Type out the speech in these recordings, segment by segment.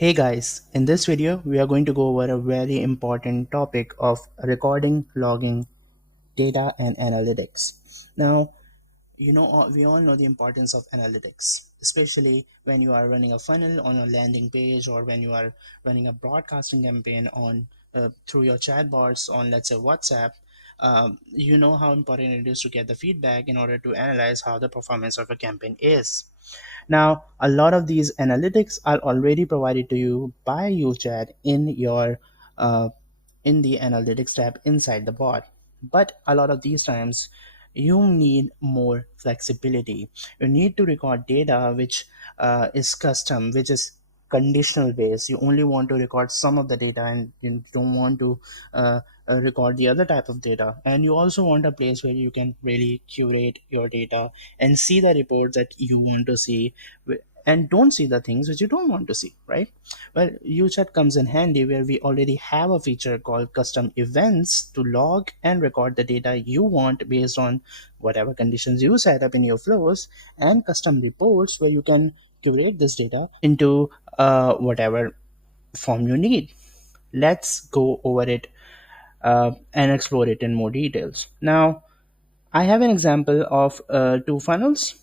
Hey guys, in this video we are going to go over a very important topic of recording, logging, data and analytics. Now, we all know the importance of analytics, especially when you are running a funnel on a landing page or when you are running a broadcasting campaign on through your chatbots on, let's say, WhatsApp. You know how important it is to get the feedback in order to analyze how the performance of a campaign is. Now, a lot of these analytics are already provided to you by UChat uh, in the analytics tab inside the bot. But a lot of these times, you need more flexibility. You need to record data which is custom, which is conditional based. You only want to record some of the data and you don't want to uh, record the other type of data. And you also want a place where you can really curate your data and see the reports that you want to see, and don't see the things which you don't want to see, right? Well, UChat comes in handy where we already have a feature called custom events to log and record the data you want based on whatever conditions you set up in your flows, and custom reports where you can curate this data into whatever form you need. Let's go over it and explore it in more details. Now, I have an example of two funnels.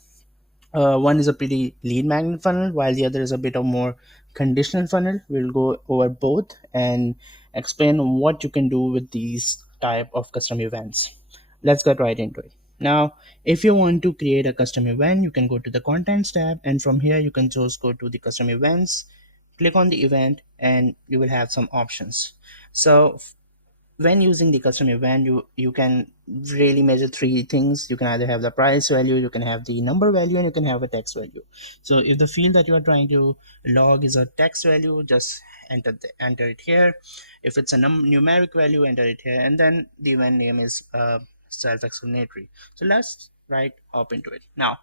One is a pretty lead magnet funnel, while the other is a bit of more conditional funnel. We'll go over both and explain what you can do with these type of custom events. Let's get right into it. Now, if you want to create a custom event, you can go to the contents tab, and from here you can just go to the custom events, click on the event, and you will have some options. So when using the custom event, you can really measure three things. You can either have the price value, you can have the number value, and you can have a text value. So if the field that you are trying to log is a text value, just enter it here. If it's a numeric value, enter it here, and then the event name is self-explanatory. So let's right hop into it now.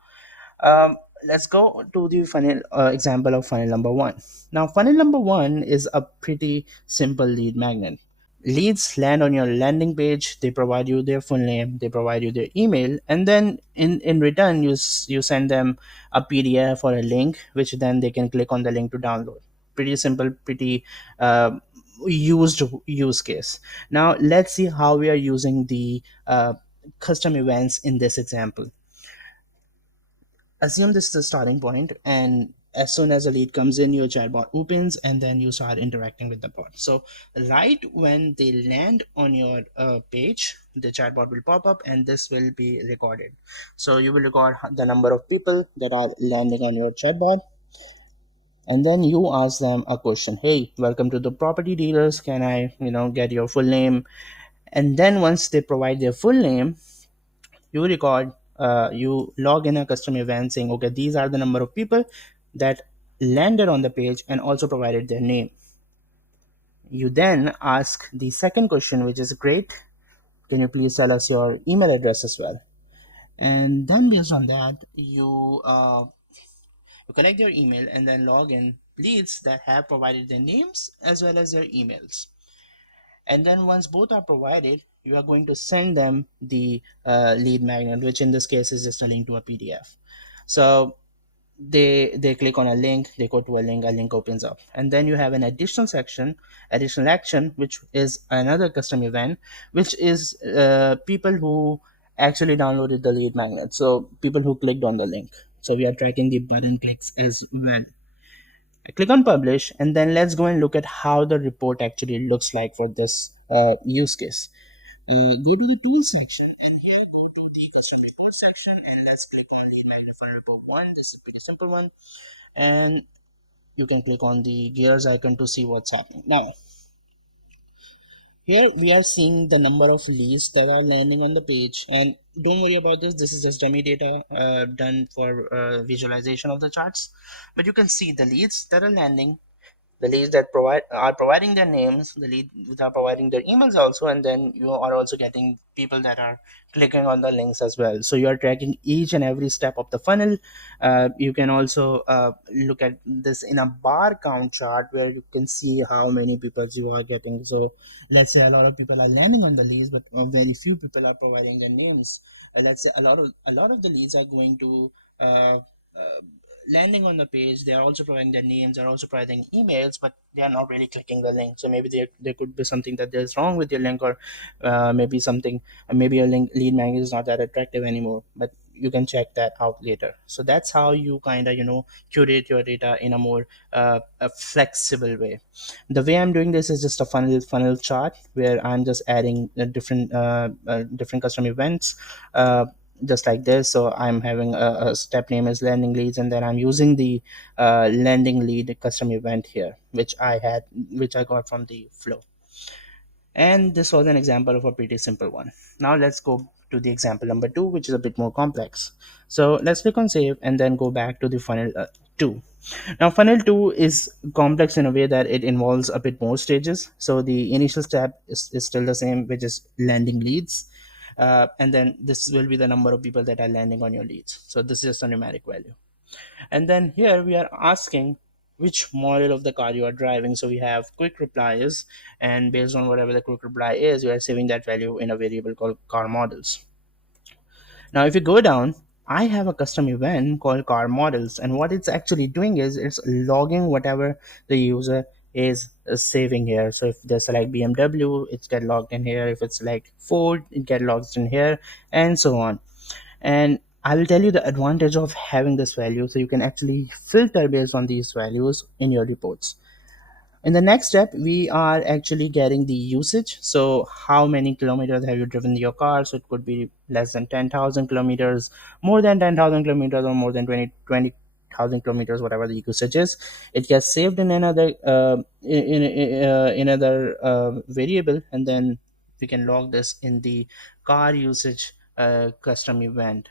Let's go to the funnel example of funnel number one. Now, funnel number one is a pretty simple lead magnet. Leads land on your landing page, they provide you their full name, they provide you their email, and then in return you send them a PDF or a link which then they can click on the link to download. Pretty simple, pretty uh, used use case. Now let's see how we are using the custom events in this example. Assume this is the starting point, and as soon as a lead comes in, your chatbot opens and then you start interacting with the bot. So right when they land on your page, the chatbot will pop up and this will be recorded. So you will record the number of people that are landing on your chatbot, and then you ask them a question. Hey, welcome to the property dealers, can I get your full name? And then once they provide their full name, you record, you log in a custom event saying, okay, these are the number of people that landed on the page and also provided their name. You then ask the second question, which is great, can you please tell us your email address as well? And then based on that, you collect your email and then log in leads that have provided their names as well as their emails. And then once both are provided, you are going to send them the lead magnet, which in this case is just a link to a PDF. So they click on a link, they go to a link opens up, and then you have an additional action, which is another custom event, which is people who actually downloaded the lead magnet, so people who clicked on the link. So we are tracking the button clicks as well. I click on publish, and then let's go and look at how the report actually looks like for this use case. Go to the tools section, and here go to the custom report section, and let's click on the magnify report one. This is a pretty simple one, and you can click on the gears icon to see what's happening. Now, here we are seeing the number of leads that are landing on the page, and don't worry about this. This is just dummy data done for visualization of the charts, but you can see the leads that are landing, the leads that providing their names, the leads that are providing their emails also, and then you are also getting people that are clicking on the links as well. So you are tracking each and every step of the funnel. You can also look at this in a bar count chart where you can see how many people you are getting. So let's say a lot of people are landing on the leads, but very few people are providing their names. Let's say a lot of the leads are going to uh, landing on the page, they are also providing their names, they're also providing emails, but they are not really clicking the link. So maybe there could be something that is wrong with your link, or maybe something, maybe your link lead magnet is not that attractive anymore. But you can check that out later. So that's how you kind of curate your data in a more a flexible way. The way I'm doing this is just a funnel chart where I'm just adding different custom events, uh, just like this. So I'm having a step name is landing leads, and then I'm using the landing lead custom event here, which I got from the flow. And this was an example of a pretty simple one. Now let's go to the example number two, which is a bit more complex. So let's click on save and then go back to the funnel 2. Now, funnel 2 is complex in a way that it involves a bit more stages. So the initial step is still the same, which is landing leads. And then this will be the number of people that are landing on your leads. So this is just a numeric value. And then here we are asking which model of the car you are driving. So we have quick replies, and based on whatever the quick reply is, we are saving that value in a variable called car models. Now, if you go down, I have a custom event called car models, and what it's actually doing is it's logging whatever the user is saving here. So if they select BMW, it's get logged in here. If it's like Ford, it get logged in here, and so on. And I will tell you the advantage of having this value, so you can actually filter based on these values in your reports. In the next step, we are actually getting the usage. So how many kilometers have you driven your car? So it could be less than 10,000 kilometers, more than 10,000 kilometers, or more than 20,000 kilometers, whatever the usage is. It gets saved in another another variable, and then we can log this in the car usage custom event.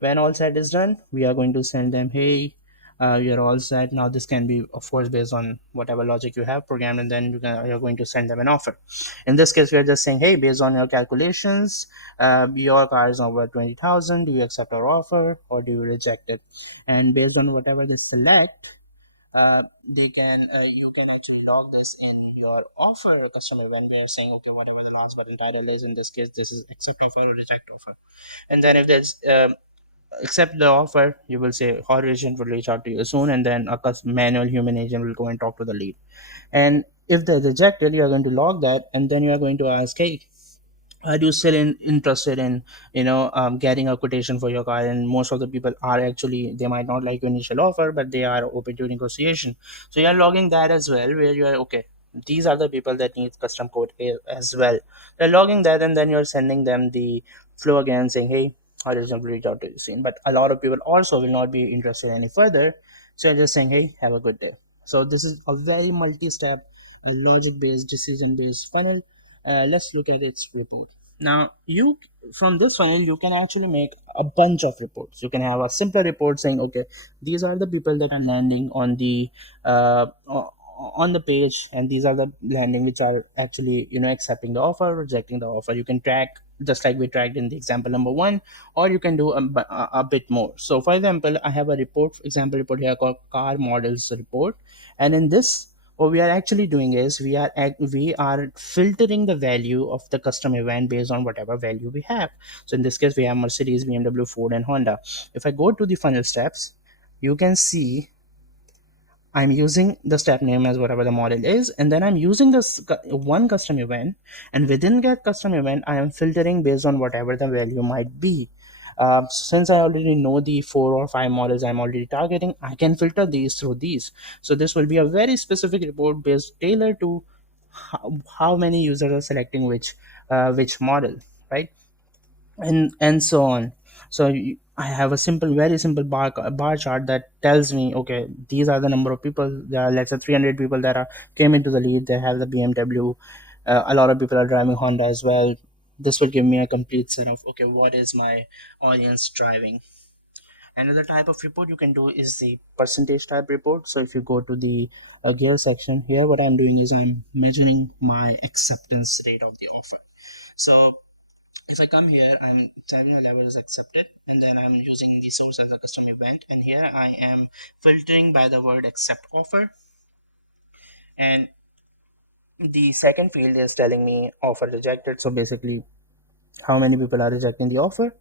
When all set is done, we are going to send them, hey, you're all set now. This can be, of course, based on whatever logic you have programmed, and then you're going to send them an offer. In this case, we are just saying, hey, based on your calculations, your car is over 20,000. Do you accept our offer or do you reject it? And based on whatever they select, you can actually log this in your offer or customer when we are saying, okay, whatever the last one title is, in this case this is accept offer or reject offer. And then if there's accept the offer, you will say our agent will reach out to you soon, and then a manual human agent will go and talk to the lead. And if they're rejected, you are going to log that, and then you are going to ask, hey, are you still interested in getting a quotation for your car? And most of the people are actually, they might not like your initial offer, but they are open to negotiation. So you are logging that as well, where you are, okay, these are the people that need custom quote as well. You're logging that, and then you're sending them the flow again, saying, hey, I just want to reach out to you soon. But a lot of people also will not be interested any further, so you're just saying, hey, have a good day. So this is a very multi-step, logic based, decision based funnel. Let's look at its report. Now, you from this funnel, you can actually make a bunch of reports. You can have a simpler report saying, okay, these are the people that are landing on the page, and these are the landing which are actually accepting the offer, rejecting the offer. You can track just like we tracked in the example number one, or you can do a bit more. So, for example, I have a report, example report here called car models report, and in this, what we are actually doing is we are filtering the value of the custom event based on whatever value we have. So in this case, we have Mercedes, BMW, Ford, and Honda. If I go to the funnel steps, you can see I'm using the step name as whatever the model is, and then I'm using this one custom event, and within that custom event, I am filtering based on whatever the value might be. Since I already know the 4 or 5 models I'm already targeting, I can filter these through these. So this will be a very specific report based tailored to how many users are selecting which model, right? And so on. So I have a simple, very simple bar chart that tells me, okay, these are the number of people. There are, let's say, 300 people that are came into the lead. They have the BMW. A lot of people are driving Honda as well. This will give me a complete set of, okay, what is my audience driving. Another type of report you can do is the percentage type report. So if you go to the gear section here, what I'm doing is I'm measuring my acceptance rate of the offer. So if I come here, I'm typing level is accepted, and then I'm using the source as a custom event, and here I am filtering by the word accept offer, and the second field is telling me offer rejected. So basically, how many people are rejecting the offer,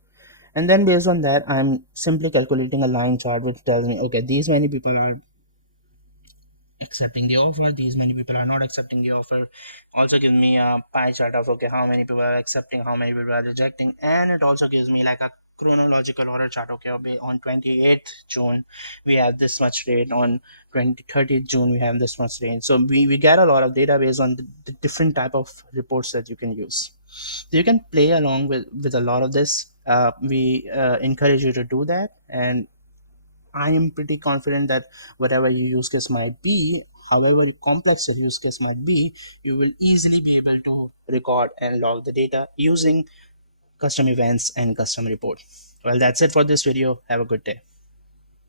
And then based on that, I'm simply calculating a line chart which tells me, okay, these many people are accepting the offer, these many people are not accepting the offer. Also gives me a pie chart of, okay, how many people are accepting, how many people are rejecting. And it also gives me like a chronological order chart. Okay, on 28th June we have this much rate, on 30th June we have this much rate. So we get a lot of data based on the different type of reports that you can use. So you can play along with a lot of this. We encourage you to do that, and I am pretty confident that whatever your use case might be, however complex your use case might be, you will easily be able to record and log the data using custom events and custom report. Well, that's it for this video. Have a good day.